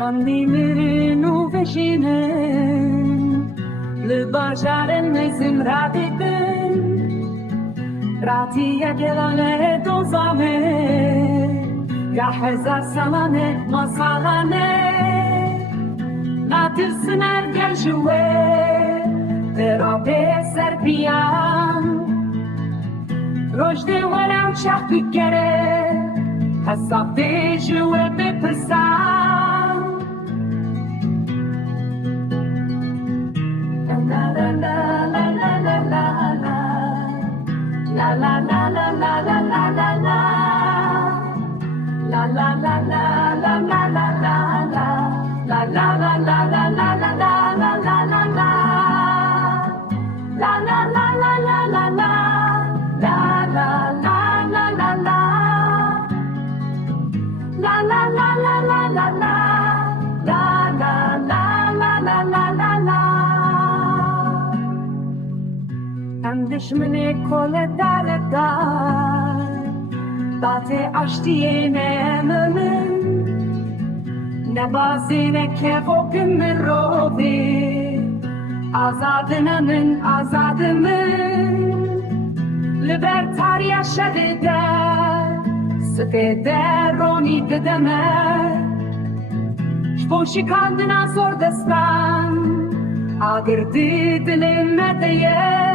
Annemin o veşinin Lübajarın mezim radidin Ratiye gelane dozame Ya hezar salane masalane Natilsin ergen jüve Terape serpiyan Rojde velem çak bükere Hesap de jüve bepırsan La la la la la la la la La la la la la la la la la La la la la la la la la La la la la la la la la la la la la La la la la la la la La la la la la la La la la la la la la La la la la la la la la Andış mene kole dale dar Date aştiye ne emenin Nebazine kevo gümme rovi Azadınımın azadımın Libertaria şedide Sıkede roni dedeme Şboşi kandına zor destan Agırdı dilime diye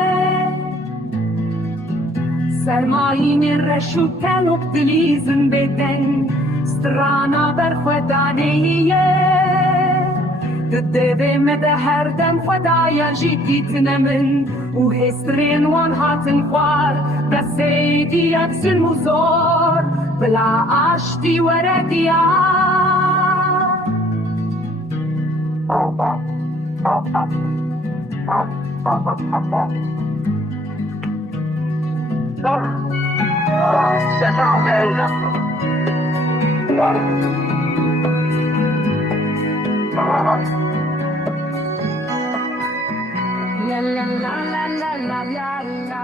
Sermayini reşu teluk dilizin beden Strana berxwedaneye Dideve de her dem xwedaya jî dîtine min û hêstirên wan hatin xwar Besêdî hepsin û zor Bila aştî were diyar La la la la la la la la